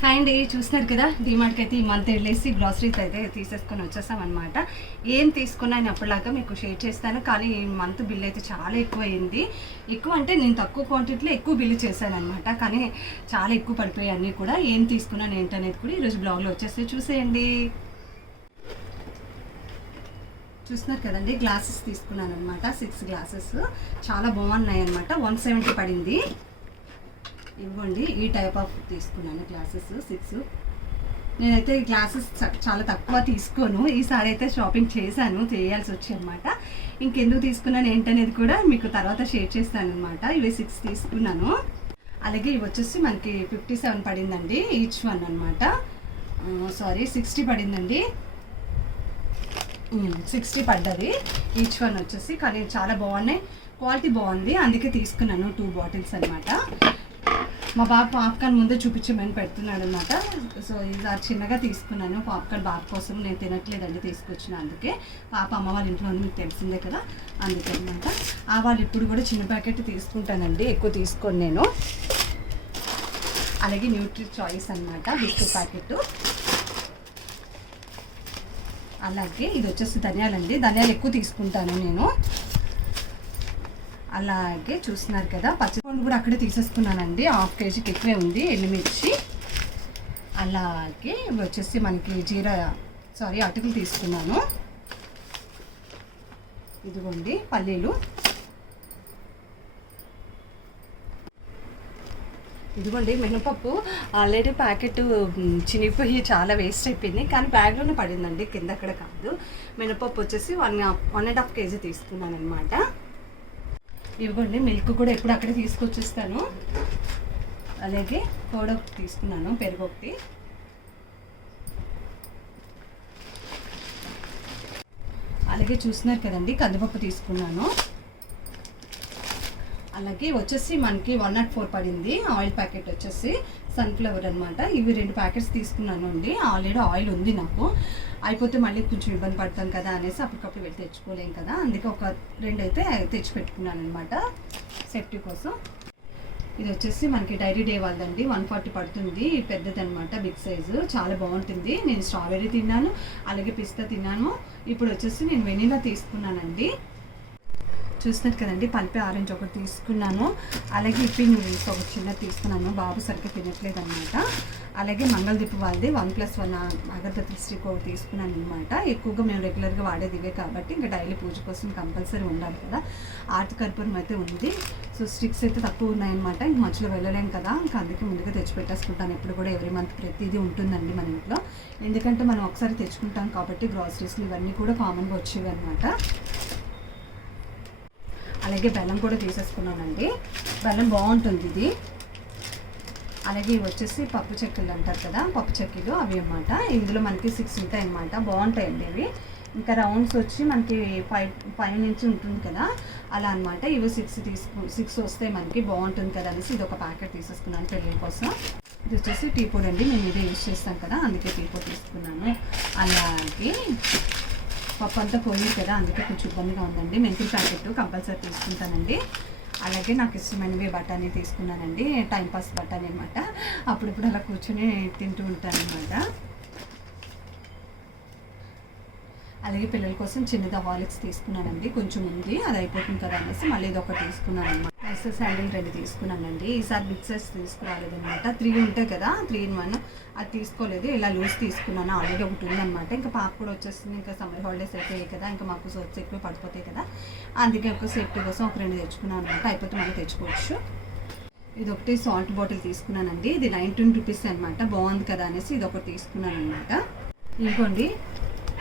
Hi అండి చూస్తున్నారు కదా? డిమార్ట్కి అయితే ఈ మంత్ వెళ్ళేసి గ్రాసరీస్ అయితే తీసేసుకొని వచ్చేసామన్నమాట. ఏం ఏం తీసుకున్నాను అప్పటిలాగా మీకు షేర్ చేస్తాను కానీ ఈ మంత్ బిల్ అయితే చాలా ఎక్కువ అయింది ఎక్కువ అంటే నేను తక్కువ క్వాంటిటీలో ఎక్కువ బిల్లు చేశాను అనమాట కానీ చాలా ఎక్కువ పడిపోయాయి అన్నీ కూడా. ఏం తీసుకున్నాను ఏంటనేది కూడా ఈరోజు బ్లాగ్లో వచ్చేస్తే చూసేయండి. చూస్తున్నారు కదండి గ్లాసెస్ తీసుకున్నాను అనమాట సిక్స్ గ్లాసెస్ చాలా బాగున్నాయి అనమాట వన్ సెవెంటీ పడింది. ఇవ్వండి ఈ టైప్ ఆఫ్ తీసుకున్నాను గ్లాసెస్ సిక్స్ నేనైతే ఈ గ్లాసెస్ చాలా తక్కువ తీసుకోను. ఈసారి అయితే షాపింగ్ చేశాను చేయాల్సి వచ్చి అనమాట ఇంకెందుకు తీసుకున్నాను ఏంటనేది కూడా మీకు తర్వాత షేర్ చేస్తాను అనమాట ఇవి సిక్స్ తీసుకున్నాను. అలాగే ఇవి వచ్చేసి మనకి ఫిఫ్టీ సెవెన్ పడిందండి ఈచ్ వన్ అనమాట సారీ సిక్స్టీ పడిందండి. సిక్స్టీ పడ్డది ఈచ్ వన్ వచ్చేసి. కానీ చాలా బాగున్నాయి. క్వాలిటీ బాగుంది అందుకే తీసుకున్నాను టూ బాటిల్స్ అనమాట మా బాబు పాప్కార్న్ ముందే చూపించమని పెడుతున్నాడు అనమాట సో ఇది చిన్నగా తీసుకున్నాను. పాప్కార్న్ బాబు కోసం నేను తినట్లేదండి తీసుకొచ్చిన అందుకే. పాప అమ్మ వాళ్ళ ఇంట్లో మీకు తెలిసిందే కదా. అందుకే అనమాట ఆ వాళ్ళు ఇప్పుడు కూడా చిన్న ప్యాకెట్ తీసుకుంటానండి. ఎక్కువ తీసుకోను నేను. అలాగే న్యూట్రీ చాయిస్ అనమాట బిస్కెట్ ప్యాకెట్. అలాగే ఇది వచ్చేసి ధనియాలండి. ధనియాలు ఎక్కువ తీసుకుంటాను నేను. అలాగే చూస్తున్నారు కదా పచ్చిపండు కూడా అక్కడే తీసేసుకున్నానండి. హాఫ్ కేజీకి ఎక్కువే ఉంది ఎండుమిర్చి అలాగే వచ్చేసి మనకి జీరా సారీ అటుకులు తీసుకున్నాను. ఇదిగోండి పల్లీలు. ఇదిగోండి మినపప్పు. ఆల్రెడీ ప్యాకెట్ చినిగిపోయి చాలా వేస్ట్ అయిపోయింది. కానీ బ్యాగ్లోనే పడిందండి కింద అక్కడ కాదు. మినపప్పు వచ్చేసి one one and half KG తీసుకున్నాను అనమాట ఇవ్వండి. మిల్క్ కూడా ఎప్పుడు అక్కడే తీసుకొచ్చేస్తాను. అలాగే కోడ ఒకటి తీసుకున్నాను పెరుగు ఒకటి అలాగే చూస్తున్నారు కదండి కందిపప్పు తీసుకున్నాను. అలాగే వచ్చేసి మనకి వన్ నాట్ ఫోర్ పడింది ఆయిల్ ప్యాకెట్ వచ్చేసి. సన్ఫ్లవర్ అనమాట ఇవి రెండు ప్యాకెట్స్ తీసుకున్నాను అండి. ఆల్రెడీ ఆయిల్ ఉంది నాకు. అయిపోతే మళ్ళీ కొంచెం ఇబ్బంది పడతాం కదా అనేసి అప్పటికప్పుడు వెళ్ళి తెచ్చుకోలేం కదా. అందుకే ఒక రెండు అయితే తెచ్చి పెట్టుకున్నాను అనమాట సేఫ్టీ కోసం. ఇది వచ్చేసి మనకి డైరీ డే వాళ్ళదండి. వన్ ఫార్టీ పడుతుంది. పెద్దది అనమాట బిగ్ సైజు. చాలా బాగుంటుంది. నేను స్ట్రాబెర్రీ తిన్నాను అలాగే పిస్తా తిన్నాను. ఇప్పుడు వచ్చేసి నేను వెనీలా తీసుకున్నానండి. చూస్తున్నారు కదండి పల్పి ఆరెంజ్ ఒకటి తీసుకున్నాను. అలాగే ఇప్పింగ్ నూడిల్స్ ఒక చిన్న తీసుకున్నాను బాబు సరిగ్గా తినట్లేదు అనమాట అలాగే మంగళదీప్ వాళ్ళది one plus one agarbatti stick ఒకటి తీసుకున్నాను అనమాట ఎక్కువగా మేము రెగ్యులర్గా వాడేది ఇవే కాబట్టి ఇంకా డైలీ పూజ కోసం కంపల్సరీ ఉండాలి కదా. ఆర్తి కర్పూరం అయితే ఉంది. సో స్టిక్స్ అయితే తక్కువ ఉన్నాయన్నమాట. ఇంక మధ్యలో వెళ్ళలేం కదా. ఇంకా అందుకే ముందుగా తెచ్చి పెట్టేసుకుంటాను ఎప్పుడు కూడా ఎవ్రీ మంత్ ప్రతిదీ ఉంటుందండి మన ఇంట్లో. ఎందుకంటే మనం ఒకసారి తెచ్చుకుంటాం కాబట్టి గ్రాసరీస్లు ఇవన్నీ కూడా కామన్గా వచ్చేవి అనమాట అలాగే బెల్లం కూడా తీసేసుకున్నానండి. బెల్లం బాగుంటుంది ఇది. అలాగే ఇవి వచ్చేసి పప్పు చెక్కలు అంటారు కదా పప్పు చెక్కలు అవి అన్నమాట. ఇందులో మనకి సిక్స్ ఉంటాయి బాగుంటాయండి ఇవి. ఇంకా రౌండ్స్ వచ్చి మనకి ఫైవ్ ఫైవ్ నుంచి ఉంటుంది కదా అలా అనమాట ఇవి సిక్స్ తీసుకు సిక్స్ వస్తే మనకి బాగుంటుంది కదా అనేసి ఇది ఒక ప్యాకెట్ తీసేసుకున్నాను పెళ్ళి కోసం. ఇది వచ్చేసి టీ పొడి అండి. మేము ఇదే యూజ్ చేస్తాం కదా అందుకే టీ పొడి తీసుకున్నాను. అలాగే పప్పు అంతా పోయింది కదా అందుకే కొంచెం ఇబ్బందిగా ఉందండి. మెంతులు ప్యాకెట్ కంపల్సరీ తీసుకుంటానండి. అలాగే నాకు ఇష్టమైనవి బఠానీ తీసుకున్నానండి టైంపాస్ బఠానీ అనమాట అప్పుడప్పుడు అలా కూర్చొని తింటూ ఉంటాను అలాగే పిల్లల కోసం చిన్నది హాలిక్స్ తీసుకున్నానండి కొంచెం ఉంది అది అయిపోతుంది కదా అనేసి మళ్ళీ ఇది ఒకటి తీసుకున్నాను అనమాట ఎక్సెస్ శాండిల్ రెండు తీసుకున్నానండి. ఈసారి బిగ్ తీసుకురాలేదనమాట త్రీ ఉంటాయి కదా త్రీ ఇన్ వన్ అది తీసుకోలేదు. ఇలా లూజ్ తీసుకున్నాను. ఆల్రెడీ ఒకటి ఉందన్నమాట. ఇంకా పాప కూడా వచ్చేస్తుంది. ఇంకా సమ్మర్ హాలిడేస్ అయిపోయాయి కదా. ఇంకా మాకు సోప్స్ ఎక్కువ పడిపోతాయి కదా. అందుకే ఒక సేఫ్టీ కోసం ఒక రెండు తెచ్చుకున్నాను అనమాట అయిపోతే మనం తెచ్చుకోవచ్చు. ఇది ఒకటి సాల్ట్ బాటిల్ తీసుకున్నానండి. ఇది నైన్టీన్ రూపీస్ అనమాట బాగుంది కదా అనేసి ఇది ఒకటి తీసుకున్నాను అనమాట ఇదిగోండి.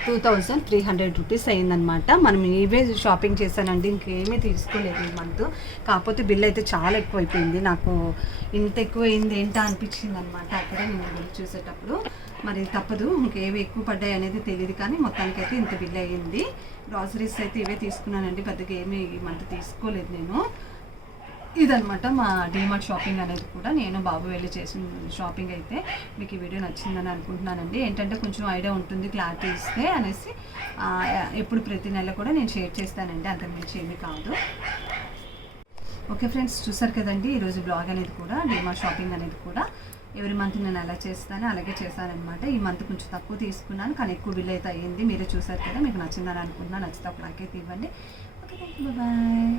Two thousand three hundred rupees అయిందనమాట మనం ఇవే షాపింగ్ చేశానండి ఇంకేమీ తీసుకోలేదు ఈ మంత్ కాకపోతే బిల్ అయితే చాలా ఎక్కువైపోయింది. నాకు ఇంత ఎక్కువ అయింది ఏంటా అనిపించింది అనమాట అక్కడే నేను బిల్ చూసేటప్పుడు. మరి తప్పదు ఇంకేవి ఎక్కువ పడ్డాయి అనేది తెలియదు కానీ మొత్తానికి అయితే ఇంత బిల్ అయ్యింది. గ్రాసరీస్ అయితే ఇవే తీసుకున్నానండి పెద్దగా ఏమీ ఈ మంత్ తీసుకోలేదు నేను. ఇదనమాట మా డిమార్ట్ షాపింగ్ అనేది కూడా. నేను బాబు వెళ్ళి చేసిన షాపింగ్ అయితే మీకు ఈ వీడియో నచ్చిందని అనుకుంటున్నానండి. ఏంటంటే కొంచెం ఐడియా ఉంటుంది క్లారిటీ ఇస్తే అనేసి ఎప్పుడు ప్రతి నెల కూడా నేను షేర్ చేస్తానండి. అంతకుమించి ఏమీ కాదు. ఓకే ఫ్రెండ్స్ చూసారు కదండి ఈరోజు బ్లాగ్ అనేది కూడా డిమార్ట్ షాపింగ్ అనేది కూడా. ఎవరి మంత్ నేను ఎలా చేస్తానో అలాగే చేశానమాట ఈ మంత్ కొంచెం తక్కువ తీసుకున్నాను కానీ ఎక్కువ బిల్ అయితే అయ్యింది. మీరే చూసారు కదా మీకు నచ్చిందని అనుకుంటున్నాను. నచ్చితే ఒక లైక్ అయితే ఇవ్వండి. Okay thank you bye.